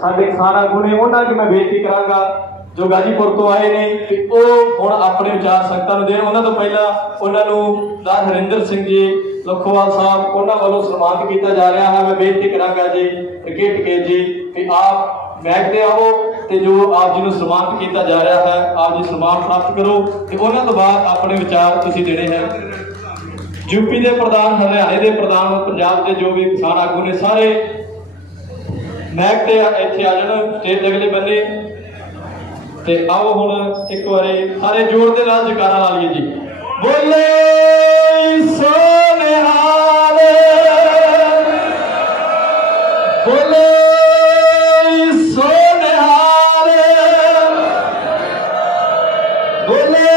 साडे किसान आगू ने उन्हां की मैं बेनती करांगा जो गाजीपुर तो आए ने कि ਉਹ ਹੁਣ ਆਪਣੇ ਵਿਚਾਰ ਸੰਗਤਾਂ ਨੂੰ ਦੇਣ। ਉਹਨਾਂ ਤੋਂ ਪਹਿਲਾਂ ਉਹਨਾਂ ਨੂੰ ਦਾ ਹਰਿੰਦਰ ਸਿੰਘ ਜੀ ਲਖੋਵਾਲ ਸਾਹਿਬ ਉਹਨਾਂ ਵੱਲੋਂ ਸਨਮਾਨਿਤ ਕੀਤਾ ਜਾ ਰਿਹਾ ਹੈ। ਮੈਂ ਬੇਨਤੀ ਕਰਾਂਗਾ ਜੀ ਟਿਕਟ ਕੇ ਜੀ ਕਿ ਆਪ ਮੈਕ ਤੇ ਆਵੋ ਤੇ ਜੋ ਆਪ ਜੀ ਨੂੰ ਸਨਮਾਨਿਤ ਕੀਤਾ ਜਾ ਰਿਹਾ ਹੈ ਆਪ ਜੀ ਸਨਮਾਨ ਪ੍ਰਾਪਤ ਕਰੋ ਤੇ ਉਹਨਾਂ ਤੋਂ ਬਾਅਦ ਆਪਣੇ ਵਿਚਾਰ ਤੁਸੀਂ ਦੇਣੇ ਹੈ। यूपी के प्रधान, हरियाणे के प्रधान, पंजाब के जो भी किसान आगू ने सारे मैक ते इत्थे आ जाण स्टेज अगले बन्ने ते आओ हुण एक बारी सारे जोर दे नाल जयकारा ला लईए जी। बोले सोनिहाल, बोले सोनिहाल, बोले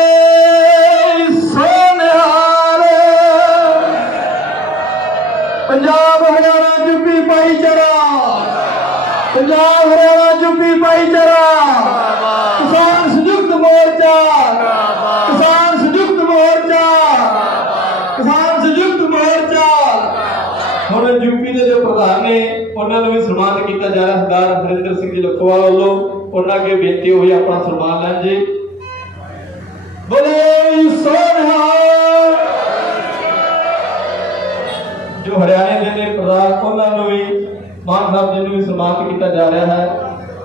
पंजाब हरियाणा यूपी भाईचारा, पंजाब हरियाणा यूपी भाईचारा, किसान संयुक्त मोर्चा, किसान संयुक्त मोर्चा, किसान संयुक्त मोर्चा। हुण यूपी के जो प्रधान ने उन्होंने भी सम्मानित किया जा रहा है। सरदार हरिंदर सिंह जी लखोवाल वालों उन्होंने अगे बेनती हुई अपना सम्मान लैन जी। बोले सोनिहाल। जो हरियाणे के प्रधान उन्होंने भी मान साहब जी ने भी सम्मानित किया जा रहा है।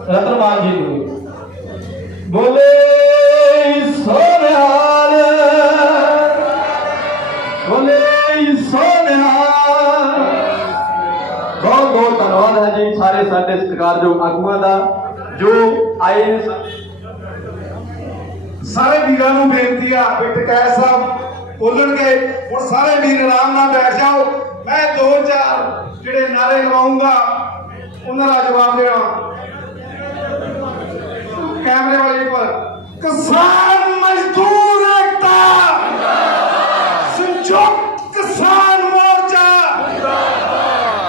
रतनमान जी ने बोले सोनिहाल, बोले सोनिहाल। बहुत बहुत धन्यवाद है जी सारे साडे सत्कारयोग आगुआं दा जो आए सारे वीरां नूं बेनती आ भी टकैत साहब बोलणगे हुण सारे वीर आराम नाल बैठ जाओ। मैं दो चार जिहड़े नारे लवाऊंगा उन्हां दा जवाब देना। कैमरे वाले पर किसान मजदूर एकता, संयुक्त किसान मोर्चा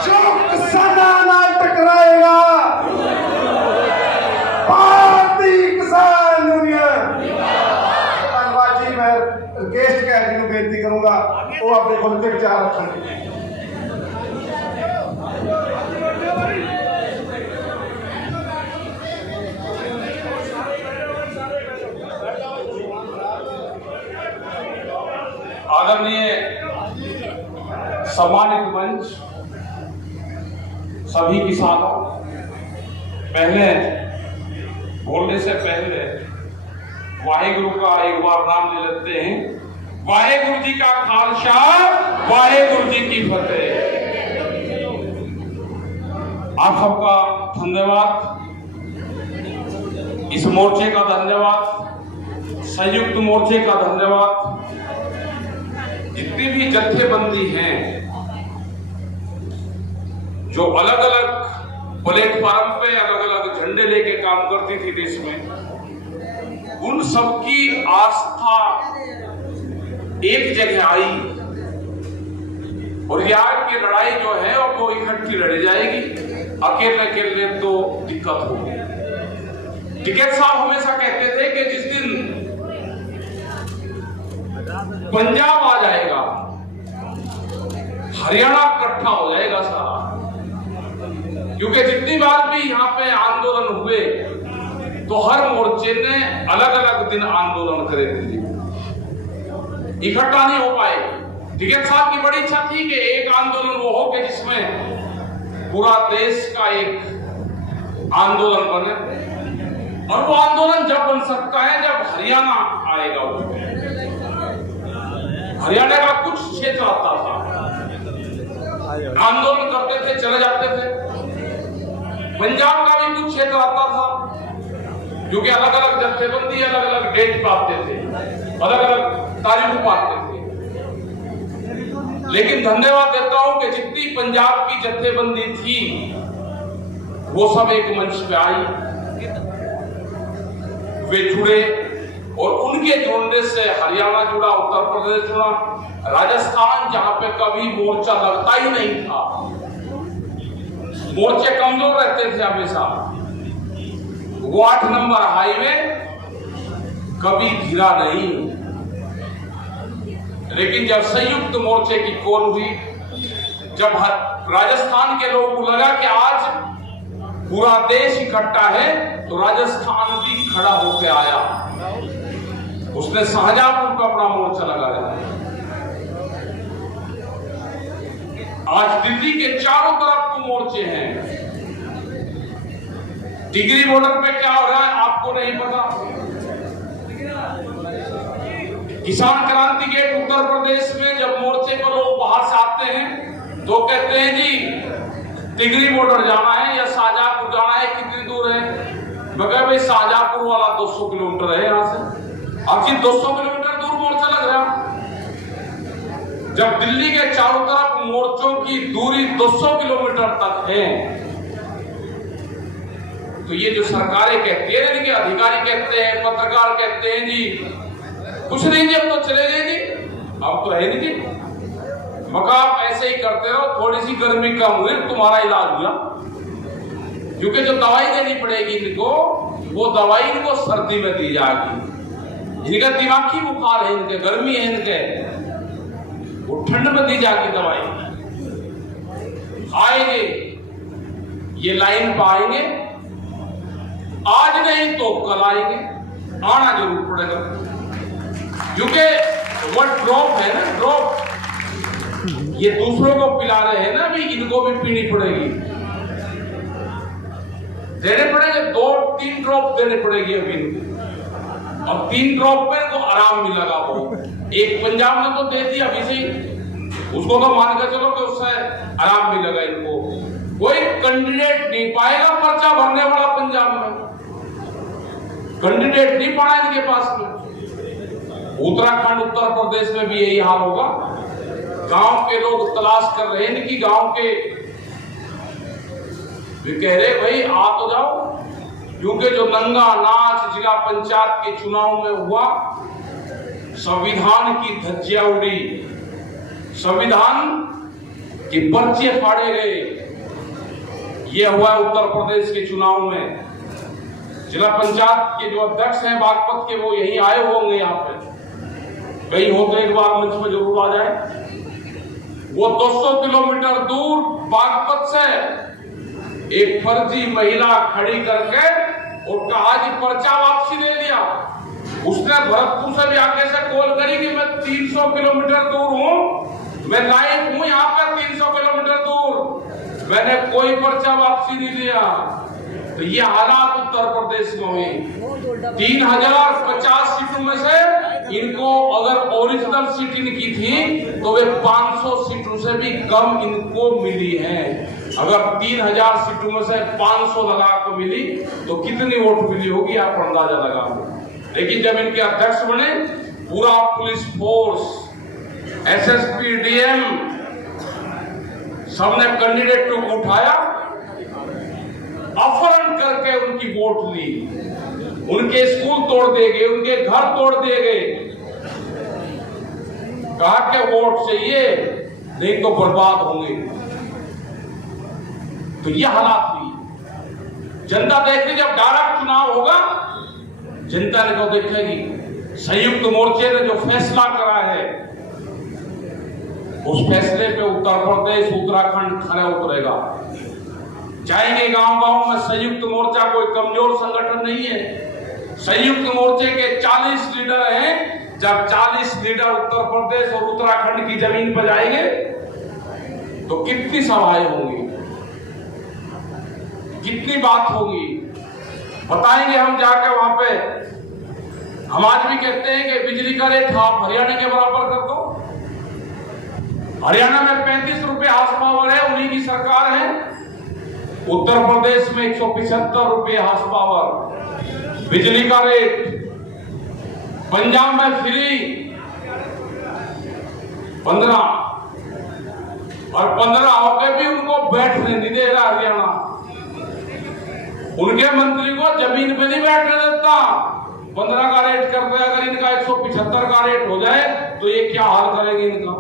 जो किसानां नाल टकराएगा भारतीय किसान यूनियन। धन्यवाद जी। मैं गेस्ट कैदी नूं बेनती करूंगा वो अपने खुद के विचार रखेंगे। आदरणीय सम्मानित मंच, सभी किसानों, पहले बोलने से पहले वाहेगुरु का एक बार नाम ले लेते हैं। वाहेगुरु जी का खालसा, वाहेगुरु जी की फतेह। आप सबका धन्यवाद, इस मोर्चे का धन्यवाद, संयुक्त मोर्चे का धन्यवाद। जितनी भी जत्थेबंदी हैं जो अलग अलग प्लेटफॉर्म पे अलग अलग झंडे लेके काम करती थी देश में, उन सबकी आस्था एक जगह आई और यार की लड़ाई जो है वो इकट्ठी लड़ी जाएगी। अकेले अकेले तो दिक्कत होगी। टिकैत साहब हमेशा कहते थे कि जिस दिन पंजाब आ जाएगा हरियाणा इकट्ठा हो जाएगा सारा। क्योंकि जितनी बार भी यहाँ पे आंदोलन हुए तो हर मोर्चे ने अलग अलग दिन आंदोलन करे थे, इकट्ठा नहीं हो पाए। टिकैत साहब की बड़ी इच्छा थी कि एक आंदोलन वो हो कि जिसमें पूरा देश का एक आंदोलन बने। और वो आंदोलन जब बन सकता है जब हरियाणा आएगा। हरियाणा का कुछ क्षेत्र आता था, आंदोलन करते थे, चले जाते थे। पंजाब का भी कुछ क्षेत्र आता था क्योंकि अलग अलग जत्थेबंदी अलग अलग डेट पाते थे, अलग अलग तारीख पाते थे। लेकिन धन्यवाद देता हूं कि जितनी पंजाब की जत्थेबंदी थी वो सब एक मंच पे आई, वे जुड़े और उनके जुड़ने से हरियाणा जुड़ा, उत्तर प्रदेश जुड़ा, राजस्थान जहां पे कभी मोर्चा लगता ही नहीं था, मोर्चे कमजोर रहते थे हमेशा, वो 8 नंबर हाईवे कभी घिरा नहीं। लेकिन जब संयुक्त मोर्चे की कॉल हुई, जब राजस्थान के लोगों को लगा कि आज पूरा देश इकट्ठा है, तो राजस्थान भी खड़ा होकर आया। उसने शाहजहांपुर का अपना मोर्चा लगाया। आज दिल्ली के चारों तरफ को मोर्चे हैं। टिगरी बॉर्डर पे क्या हो रहा है आपको नहीं पता। किसान क्रांति गेट उत्तर प्रदेश में जब मोर्चे पर लोग बाहर से आते हैं तो कहते हैं जी टिगरी बॉर्डर जाना है या शाहजहांपुर जाना है, कितनी दूर है? मैं कहा भाई शाहजहांपुर वाला 200 किलोमीटर है यहाँ से। आखिर 200 किलोमीटर दूर मोर्चा लग रहा। जब दिल्ली के चारों तरफ मोर्चों की दूरी 200 किलोमीटर तक है, तो ये जो सरकारें कहती है, इनके अधिकारी कहते हैं, पत्रकार कहते हैं जी कुछ नहीं जी, अब तो चले गए जी, अब तो है नहीं जी, मगर आप ऐसे ही करते रहो, थोड़ी सी गर्मी कम हुई तुम्हारा इलाज हुआ। क्योंकि जो दवाई देनी पड़ेगी इनको, वो दवाई इनको सर्दी में दी जाएगी। इनका दिमागी बुखार है, इनके गर्मी है, इनके वो ठंड में दी जाएगी दवाई। आएंगे ये लाइन पर आएंगे, आज नहीं तो कल आएंगे, आना जरूर पड़ेगा। क्योंकि वो ड्रॉप है ना, ड्रॉप ये दूसरों को पिला रहे हैं ना, अभी इनको भी पीनी पड़ेगी, देने पड़ेंगे, 2-3 ड्रॉप देने पड़ेगी अभी इनको। और 3 ड्रॉप पे तो आराम भी लगा वो। एक पंजाब ने तो दे दिया अभी से ही, उसको तो मान कर चलो कि उससे आराम भी लगा इनको। कोई कैंडिडेट नहीं पाएगा पर्चा भरने वाला पंजाब में, कैंडिडेट नहीं पड़ा इनके पास में। उत्तराखंड उत्तर प्रदेश में भी यही हाल होगा। गांव के लोग तलाश कर रहे हैं कि गांव के वे कह रहे भाई आ तो जाओ, क्योंकि जो नंगा नाच जिला पंचायत के चुनाव में हुआ, संविधान की धज्जियां उड़ी, संविधान के पर्चे फाड़े गए। यह हुआ उत्तर प्रदेश के चुनाव में। जिला पंचायत के जो अध्यक्ष हैं बागपत के, वो यही आए होंगे यहाँ पे, कहीं हो तो एक बार मंच में जरूर आ जाए। वो 200 किलोमीटर दूर बागपत से एक फर्जी महिला खड़ी करके और कहा जी पर्चा वापसी ले लिया। उसने भरतपुर से भी आगे से कॉल करी कि मैं 300 किलोमीटर दूर हूं, मैं लाइव हूं यहाँ पे 300 किलोमीटर दूर, मैंने कोई पर्चा वापसी नहीं लिया। तो ये हालात उत्तर प्रदेश में हुए। 3050 सीटों में से इनको अगर ओरिजिनल सीट इनकी थी तो वे 500 सीटों से भी कम इनको मिली है। अगर 3000 सीटों में से 500 लगा कर मिली तो कितनी वोट मिली होगी आप अंदाजा लगा। लेकिन जब इनके अध्यक्ष बने, पूरा पुलिस फोर्स, एसएसपी, डीएम सबने कैंडिडेट को उठाया, अपहरण करके उनकी वोट ली, उनके स्कूल तोड़ दिए गए, उनके घर तोड़ दिए गए। कहा कि वोट चाहिए नहीं तो बर्बाद होंगे। तो ये हालात हुई। जनता देखती जब डायरेक्ट चुनाव होगा, जनता ने तो देखेगी। संयुक्त मोर्चे ने जो फैसला करा है, उस फैसले पे उत्तर प्रदेश उत्तराखंड खड़ा उतरेगा। जाएंगे गांव गांव में। संयुक्त मोर्चा कोई कमजोर संगठन नहीं है। संयुक्त मोर्चे के 40 लीडर हैं। जब 40 लीडर उत्तर प्रदेश और उत्तराखंड की जमीन पर जाएंगे तो कितनी सभाएं होंगी, कितनी बात होगी, बताएंगे हम जाकर वहां पे। हम आज भी कहते हैं कि बिजली का रेट आप हरियाणा के बराबर कर दो। हरियाणा में 35 रुपए हाउस पावर है, उन्हीं की सरकार है। उत्तर प्रदेश में 175 रुपए हाउस पावर बिजली का रेट। पंजाब में फ्री 15 और 15 होकर भी उनको बैठने नहीं दे रहा हरियाणा। उनके मंत्री को जमीन पे नहीं बैठने देता। 15 का रेट कर रहे, अगर इनका 175 का रेट हो जाए तो ये क्या हाल करेंगे इनका।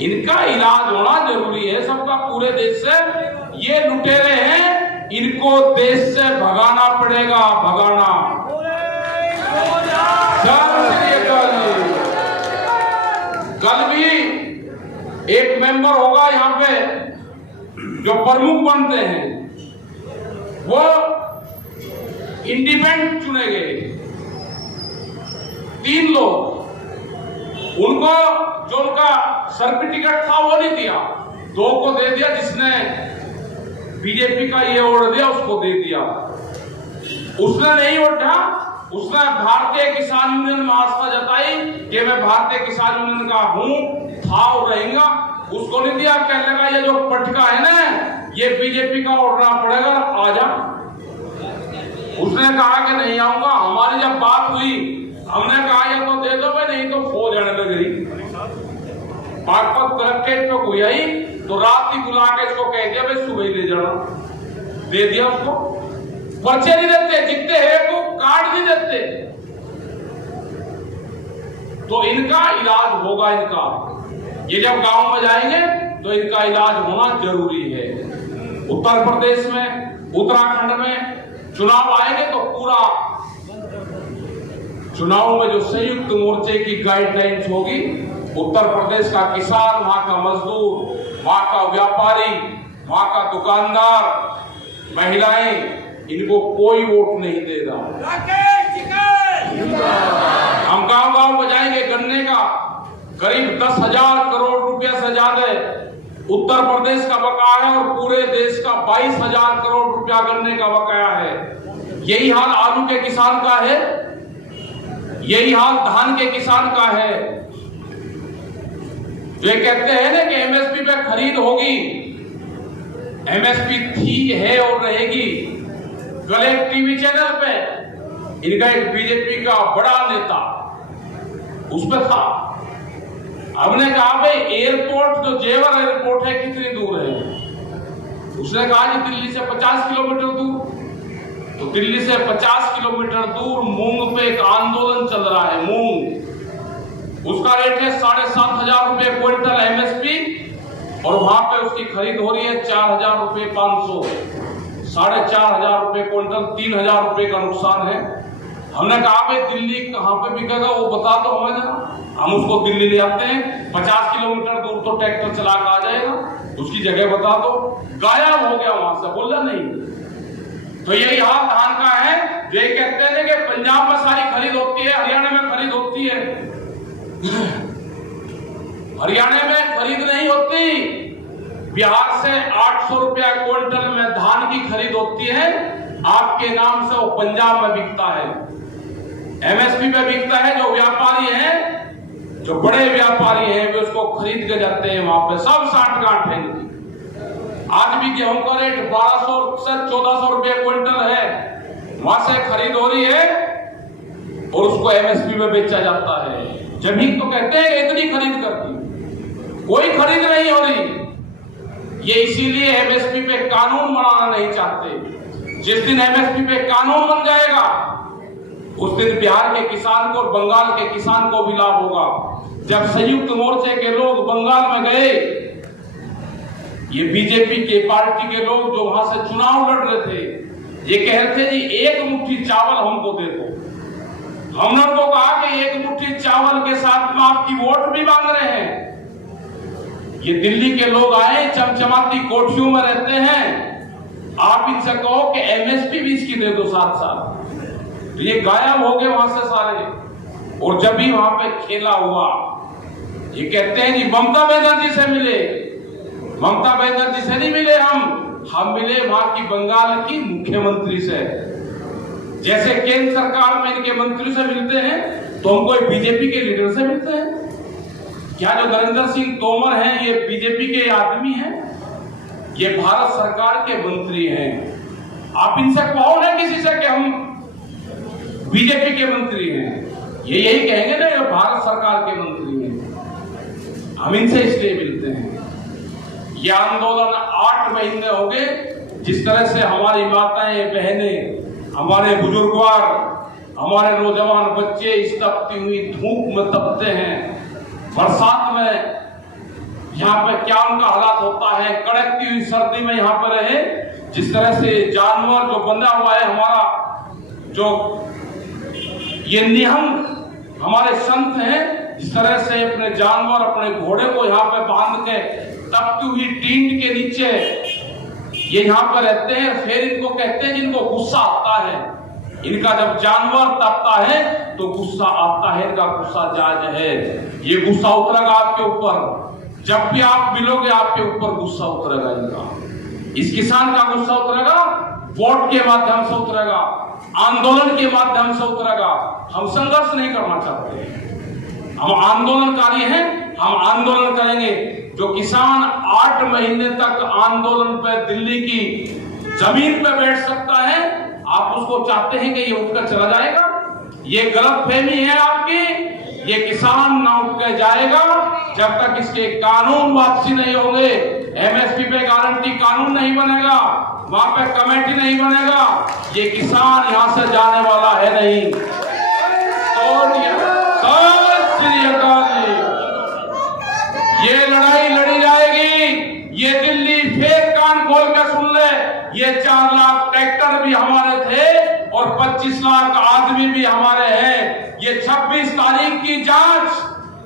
इनका इलाज होना जरूरी है सबका, पूरे देश से। ये लुटेरे हैं, इनको देश से भगाना पड़ेगा, भगाना। कल भी एक मेंबर होगा यहाँ पे जो प्रमुख बनते हैं, वो इंडिपेंडेंट चुने गए 3 लोग, उनको जो उनका सर्टिफिकेट था वो नहीं दिया, 2 को दे दिया, जिसने बीजेपी का ये वोट दिया उसको दे दिया। उसने नहीं उठा, उसने भारतीय किसान यूनियन में आस्था जताई कि मैं भारतीय किसान यूनियन का हूं, था और रहेगा, उसको नहीं दिया। कहने लगा ये जो पटका है ना, ये बीजेपी का उड़ना पड़ेगा, आजा। उसने कहा कि नहीं आऊंगा। हमारी जब बात हुई, हमने कहा ये तो दे दो भाई, नहीं तो फौज जाने लग गई। बागपत कलेक्ट्रेट पे हुई आई तो रात ही बुला के इसको कह दिया भाई सुबह ले जाना, दे दिया उसको। पर्चे नहीं देते, जितने हैं को कार्ड नहीं देते। तो इनका इलाज होगा, इनका ये जब गांव में जाएंगे तो इनका इलाज होना जरूरी है। उत्तर प्रदेश में, उत्तराखंड में चुनाव आएंगे तो पूरा चुनाव में जो संयुक्त मोर्चे की गाइडलाइंस होगी, उत्तर प्रदेश का किसान, वहां का मजदूर, वहां का व्यापारी, वहां का दुकानदार, महिलाएं, इनको कोई वोट नहीं देगा। हम गांव गांव में जाएंगे। गन्ने का करीब 10,000 करोड़ रुपया से ज्यादा उत्तर प्रदेश का बकाया है और पूरे देश का 22,000 करोड़ रुपया गन्ने का बकाया है। यही हाल आलू के किसान का है, यही हाल धान के किसान का है। वे कहते हैं ना कि एमएसपी पे खरीद होगी, एमएसपी थी, है और रहेगी। कल एक टीवी चैनल पे इनका एक बीजेपी का बड़ा नेता उस पे था। हमने कहा भाई एयरपोर्ट जो जेवर एयरपोर्ट है कितनी दूर है? उसने कहा जी दिल्ली से 50 किलोमीटर दूर। तो दिल्ली से 50 किलोमीटर दूर मूंग पे एक आंदोलन चल रहा है। मूंग, उसका रेट है 7,500 रुपए क्विंटल एमएसपी और वहां पे उसकी खरीद हो रही है 4,000 रुपए 500, 4,500 रुपए क्विंटल, 3,000 रुपए का नुकसान है। हमने कहा भाई दिल्ली कहां पे बिकेगा वो बता दो हमें जरा, हम उसको दिल्ली ले आते हैं। 50 किलोमीटर दूर तो ट्रैक्टर चला के आ जाएगा, उसकी जगह बता दो। गायब हो गया वहां से, बोला नहीं। तो यही हाल धान का है। जो कहते हैं कि पंजाब में सारी खरीद होती है, हरियाणा में खरीद होती है। हरियाणा में खरीद नहीं होती। बिहार से 800 रुपया क्विंटल में धान की खरीद होती है, आपके नाम से वो पंजाब में बिकता है, एमएसपी पे बिकता है। जो व्यापारी हैं, जो बड़े व्यापारी हैं, वे उसको खरीद के जाते हैं वहां पे। सब साठ गांठ है इनकी। आज भी गेहूं का रेट 1200 से 1400 रुपये क्विंटल है, वहां से खरीद हो रही है और उसको एमएसपी में बेचा जाता है। जमीन तो कहते हैं इतनी खरीद करती, कोई खरीद नहीं हो रही। ये इसीलिए एमएसपी पे कानून बनाना नहीं चाहते। जिस दिन एमएसपी पे कानून बन जाएगा उस दिन बिहार के किसान को और बंगाल के किसान को भी लाभ होगा। जब संयुक्त मोर्चे के लोग बंगाल में गए, ये बीजेपी के पार्टी के लोग जो वहां से चुनाव लड़ रहे थे, ये कह रहे थे जी 1 मुट्ठी चावल हमको दे दो। हमने उनको कहा कि 1 मुट्ठी चावल के साथ में आपकी वोट भी मांग रहे हैं। ये दिल्ली के लोग आए, चमचमाती कोठियों में रहते हैं, आप इनसे कहो कि एमएसपी भी इसकी दे दो साथ। तो ये गायब हो गए वहां से सारे। और जब भी वहां पे खेला हुआ, ये कहते हैं जी ममता बनर्जी से मिले। ममता बनर्जी से नहीं मिले हम मिले वहां की बंगाल की मुख्यमंत्री से। जैसे केंद्र सरकार में इनके मंत्री से मिलते हैं तो हम कोई बीजेपी के लीडर से मिलते हैं क्या? जो नरेंद्र सिंह तोमर हैं ये बीजेपी के आदमी हैं, ये भारत सरकार के मंत्री हैं। आप इनसे कहो ना किसी से कि हम बीजेपी के मंत्री हैं, ये यही कहेंगे ना ये भारत सरकार के मंत्री हैं। हम इनसे इसलिए मिलते हैं। ये आंदोलन 8 महीने हो गए। जिस तरह से हमारी माताएं बहनें, हमारे बुजुर्गवार, हमारे नौजवान बच्चे इस तपती हुई धूप में तपते हैं, बरसात में यहाँ पे क्या उनका हालात होता है, कड़कती हुई सर्दी में यहाँ पर रहे। जिस तरह से जानवर जो बंधा हुआ है, हमारा जो ये निहंग हमारे संत हैं, जिस तरह से अपने जानवर, अपने घोड़े को यहाँ पे बांध के तपती हुई टींट के नीचे ये यहाँ पर रहते हैं, फिर इनको कहते हैं जिनको गुस्सा आता है। इनका जब जानवर तपता है तो गुस्सा आता है, इनका गुस्सा जायज है। ये गुस्सा उतरेगा आपके ऊपर, जब भी आप मिलोगे आपके ऊपर गुस्सा उतरेगा इनका। इस किसान का गुस्सा उतरेगा, वोट के माध्यम से उतरेगा, आंदोलन के माध्यम से उतरेगा। हम संघर्ष नहीं करना चाहते, हम आंदोलनकारी हैं, हम आंदोलन करेंगे। जो किसान 8 महीने तक आंदोलन पे दिल्ली की जमीन पे बैठ सकता है, आप उसको चाहते हैं कि ये उठकर चला जाएगा? ये गलतफहमी है आपकी। ये किसान ना उठ के जाएगा जब तक इसके कानून वापसी नहीं होंगे। एमएसपी पे गारंटी कानून नहीं बनेगा, वहां पे कमेटी नहीं बनेगा, ये किसान यहां से जाने वाला है नहीं। ये लड़ाई लड़ी जाएगी। ये दिल्ली फिर कान खोल कर सुन ले, ये 4 लाख ट्रैक्टर भी हमारे थे और 25 लाख आदमी भी हमारे हैं। ये 26 तारीख की जांच,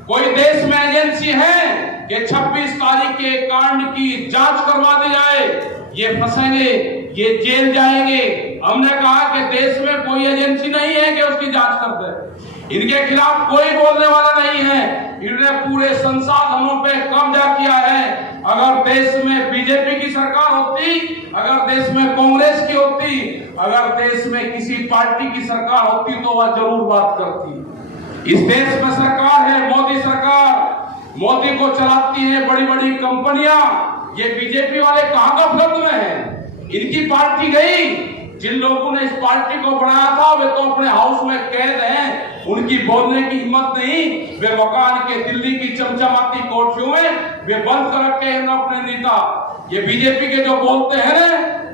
कोई देश में एजेंसी है कि 26 तारीख के कांड की जांच करवा दी जाए? ये फंसेंगे, ये जेल जाएंगे। हमने कहा कि देश में कोई एजेंसी नहीं है कि उसकी जांच कर दे। इनके खिलाफ कोई बोलने वाला नहीं है। इन्होंने पूरे संसाधनों पे कब्जा किया है। अगर देश में बीजेपी की सरकार होती, अगर देश में कांग्रेस की होती, अगर देश में किसी पार्टी की सरकार होती तो वह जरूर बात करती। इस देश में सरकार है मोदी सरकार, मोदी को चलाती है बड़ी बड़ी कंपनियां। ये बीजेपी वाले कहां गफलत में हैं? इनकी पार्टी गई, जिन लोगों ने इस पार्टी को बनाया था वे तो अपने हाउस में कैद हैं, उनकी बोलने की हिम्मत नहीं। वे मकान के दिल्ली की चमचमाती कोठरियों में वे बंद कर रखे हैं अपने नेता। ये बीजेपी के जो बोलते हैं ना,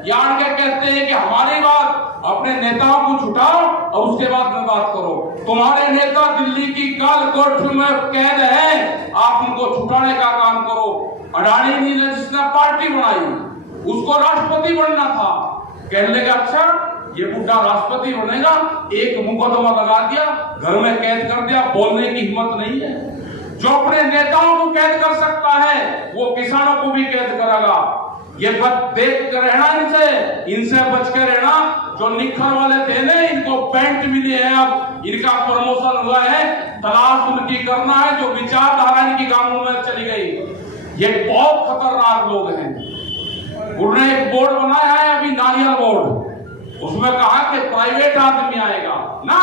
यार के कहते हैं कि हमारी बात अपने नेताओं को छुटाओ और उसके बाद में बात करो। तुम्हारे नेता दिल्ली की काल कोठरी में कैद हैं, आप उनको छुटाने का काम करो। अडानी ने जिसने पार्टी बनाई उसको राष्ट्रपति बनना था, कहने लगा अच्छा ये बुढ़ा राष्ट्रपति बनेगा, एक मुकदमा लगा दिया, घर में कैद कर दिया, बोलने की हिम्मत नहीं है। जो अपने नेताओं को कैद कर सकता है वो किसानों को भी कैद करेगा। ये देख कर रहना, इनसे बच के रहना। जो निखर वाले थे ना, इनको पेंट मिली है, अब इनका प्रमोशन हुआ है, तलाश उनकी करना है। जो विचारधारा इनकी कानून में चली गई, ये बहुत खतरनाक लोग हैं। उन्होंने एक बोर्ड बनाया है अभी, नारियल बोर्ड, उसमें कहा कि प्राइवेट आदमी आएगा ना,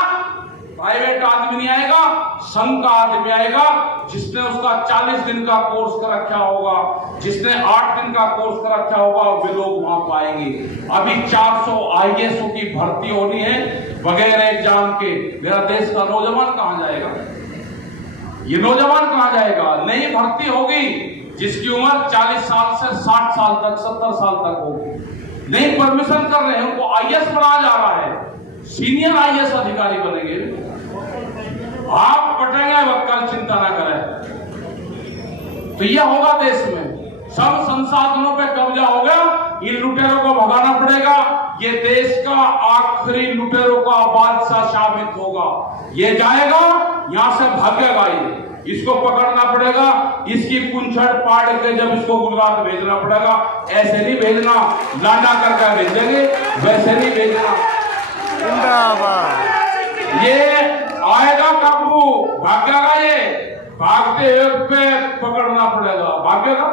प्राइवेट आदमी नहीं आएगा, संघ का आदमी आएगा जिसने उसका 40 दिन का कोर्स कर रखा होगा, जिसने 8 दिन का कोर्स कर रखा होगा, वे लोग वहां पाएंगे। अभी 400 IAS की भर्ती होनी है वगैरह एग्जाम के। मेरा देश का नौजवान कहां जाएगा? ये नौजवान कहां जाएगा? नई भर्ती होगी जिसकी उम्र 40 साल से 60 साल तक, 70 साल तक होगी। नहीं परमिशन कर रहे हैं, उनको IAS बनाया जा रहा है, सीनियर IAS अधिकारी बनेंगे। आप पटेंगे वक्कल, चिंता ना करें। तो यह होगा देश में, सब संसाधनों पे कब्जा होगा, इन लुटेरों को भगाना पड़ेगा। ये देश का आखिरी लुटेरों का बादशाह साबित होगा। ये जाएगा, यहां से भागेगा, ये इसको पकड़ना पड़ेगा, इसकी पूंछड़ पाड़ के जब इसको गुजरात भेजना पड़ेगा। ऐसे नहीं भेजना, लांडा करके भेजेंगे, वैसे नहीं भेजना। ये आएगा काबू, भागेगा, ये भागते हुए पे पकड़ना पड़ेगा, भागेगा।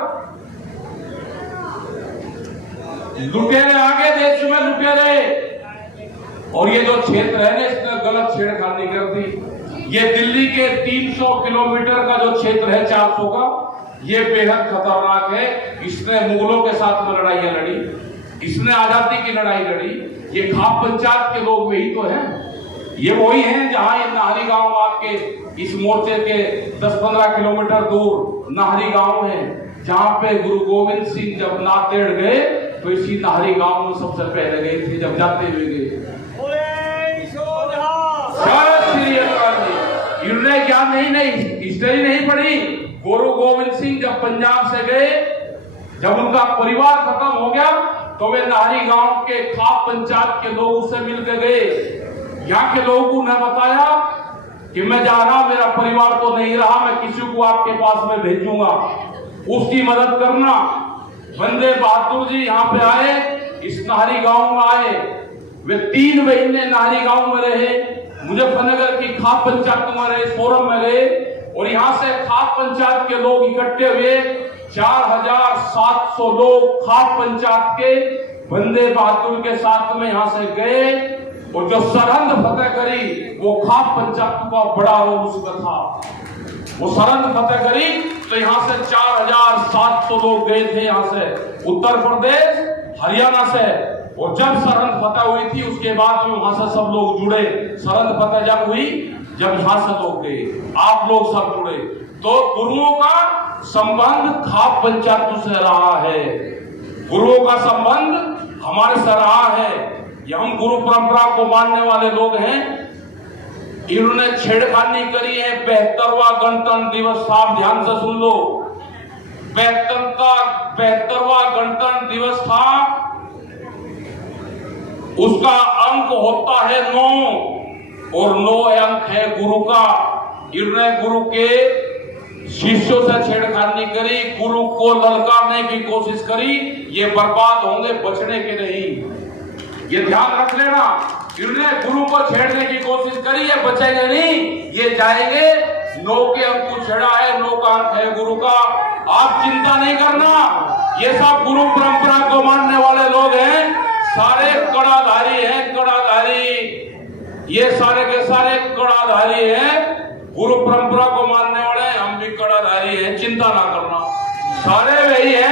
लुटेरे आगे, देश में लुटेरे। और ये जो क्षेत्र है ना, इसने गलत छेड़खानी कर दी। ये दिल्ली के 300 किलोमीटर का जो क्षेत्र है, 400 का, ये बेहद खतरनाक है। इसने मुगलों के साथ में लड़ाइयां लड़ी, इसने आजादी की लड़ाई लड़ी। ये खाप पंचायत के लोग वही तो हैं, ये वही हैं जहां ये नाहरी गांव, आपके इस मोर्चे के 10-15 किलोमीटर दूर नाहरी गांव है, जहां पे गुरु गोविंद सिंह जब नांदेड़ गए तो इसी नाहरी गांव में सबसे पहले गए थे, जब जाते हुए गए। इन्होंने क्या नहीं हिस्ट्री नहीं पढ़ी। गुरु गोविंद सिंह जब पंजाब से गए, जब उनका परिवार खत्म हो गया तो वे नाहरी गांव के खाप पंचायत के लोगों से मिलकर गए। यहाँ के लोगों को उन्हें बताया कि मैं जा रहा, मेरा परिवार तो नहीं रहा, मैं किसी को आपके पास में भेजूंगा, उसकी मदद करना। बंदे बहादुर जी यहाँ पे आए, इस नाहरी गांव में आए। वे 3 महीने नाहरी गांव में रहे, मुजफ्फरनगर की खाप पंचायत में रहे, फोरम में गए और यहाँ से खाप पंचायत के लोग इकट्ठे हुए। 4700 लोग खाप पंचायत के बंदे बहादुर के साथ में यहाँ से गए और जो सरहद फतेह करी वो खाप पंचायत का बड़ा रोल उसका था। वो सरहद फतेह करी तो यहाँ से 4700 लोग गए थे, यहाँ से उत्तर प्रदेश हरियाणा से। और जब सरहद फतेह हुई थी उसके बाद में वहां से सब लोग जुड़े। सरहद फतेह जब हुई, जब यहां से लोग गए, आप लोग सब जुड़े, तो गुरुओं का संबंध खाप पंचायत से रहा है। गुरुओं का संबंध हमारे से रहा है। ये हम गुरु परंपरा को मानने वाले लोग हैं। इन्होंने छेड़खानी करी है। 72वां गणतंत्र दिवस था, ध्यान से सुन लो। 72वां गणतंत्र दिवस था, उसका अंक होता है 9 और 9 अंक है गुरु का। इन्होंने गुरु के शिष्यों से छेड़खानी करी, गुरु को ललकारने की कोशिश करी। ये बर्बाद होंगे, बचने के नहीं, ये ध्यान रख लेना। इन्होंने गुरु को छेड़ने की कोशिश करी, ये बचेंगे नहीं, ये जाएंगे। 9 के अंक को छेड़ा है, 9 का अंक है गुरु का। आप चिंता नहीं करना, ये सब गुरु परंपरा को मानने वाले लोग हैं, सारे कड़ाधारी हैं, कड़ाधारी। ये सारे के सारे कड़ाधारी हैं, गुरु परंपरा को मानने वाले हैं। हम भी कड़ाधारी हैं, चिंता ना करना, सारे वही हैं।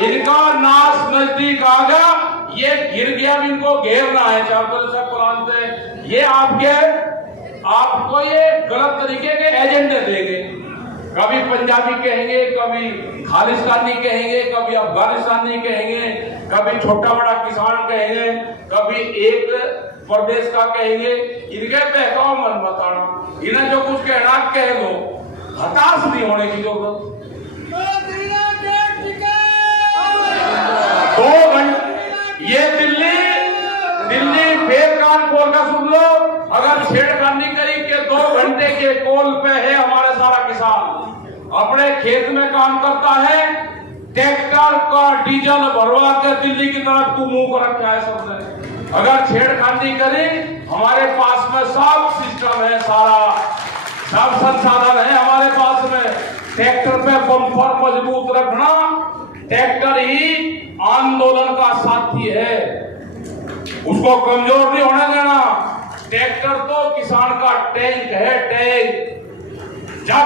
इनका नाश नजदीक आ गया, ये गिर गया, इनको घेरना है चारों से कुरान से। ये आपको ये गलत तरीके के एजेंडे देंगे। कभी पंजाबी कहेंगे, कभी खालिस्तानी कहेंगे, कभी अफगानिस्तानी कहेंगे, कभी छोटा बड़ा किसान कहेंगे, कभी एक प्रदेश का कहेंगे। इनके बहकाव मन बताना, इन्हें जो कुछ कहना कह दो, हताश नहीं होने की जरूरत। 2 घंटे ये दिल्ली फिर कानपुर का सुन लो। अगर छेड़खानी करी के 2 घंटे के कोल पे है हमारा सारा किसान, अपने खेत में काम करता है, ट्रैक्टर का डीजल भरवा के दिल्ली की तरफ तू मुंह कर रखा है सबने। अगर छेड़खानी करे, हमारे पास में सब सिस्टम है, सारा सब संसाधन है हमारे पास में। ट्रैक्टर पे बम्पर मजबूत रखना, ट्रैक्टर ही आंदोलन का साथी है, उसको कमजोर नहीं होने देना। ट्रैक्टर तो किसान का टैंक है, टैंक। जब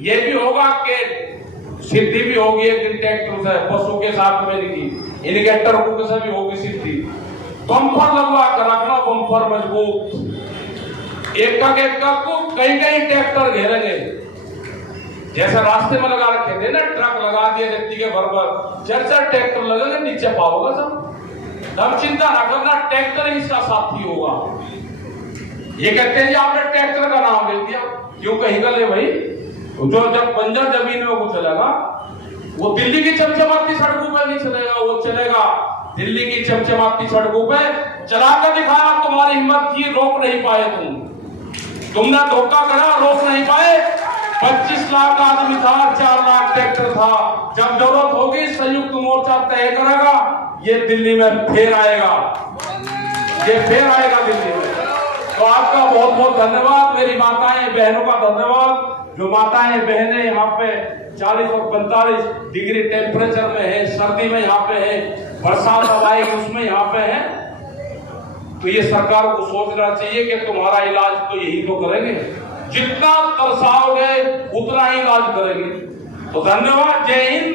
ये भी होगा कि सिद्धि भी होगी एक दिन ट्रैक्टर से, पशु के साथ में नहीं, इनके टर्बो से भी होगी सिद्धि। बम्पर लगवा कर रखना, बम्पर मजबूत। एक को कहीं ट्रैक्टर घेरेंगे, जैसे रास्ते में लगा रखे थे ना, ट्रक लगा दिए व्यक्ति के बराबर, 4 ट्रैक्टर लगेंगे, नीचे पाओगे सब। तब चिंता ना करना, ट्रैक्टर ही इसका साथी होगा। ये कहते हैं जी आपने ट्रैक्टर का नाम ले दिया, क्यों कहेगा ले भाई? जो जब बंजर जमीन में वो चलेगा, वो दिल्ली की चमचमाती सड़कों पे नहीं चलेगा, वो चलेगा दिल्ली की चमचमाती सड़कों पे। चला कर दिखाया, तुम्हारी हिम्मत थी, रोक नहीं पाए तुमने धोखा करा, रोक नहीं पाए। 25 लाख आदमी था, 4 लाख ट्रैक्टर था। जब जरूरत होगी संयुक्त मोर्चा तय करेगा, ये दिल्ली में फिर आएगा, ये फिर आएगा दिल्ली में। तो आपका बहुत बहुत धन्यवाद, मेरी माताएं बहनों का धन्यवाद। जो माताएं बहनें यहाँ पे 40 और 45 डिग्री टेम्परेचर में है, सर्दी में यहाँ पे है, बरसात अब आएगी उसमें यहाँ पे है। तो ये सरकार को सोचना चाहिए कि तुम्हारा इलाज तो यही तो करेंगे, जितना तरसाओगे उतना ही इलाज करेंगे। तो धन्यवाद, जय हिंद,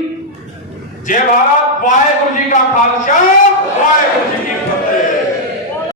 जय भारत, वाहेगुरु जी का खालसा, वाहेगुरु जी की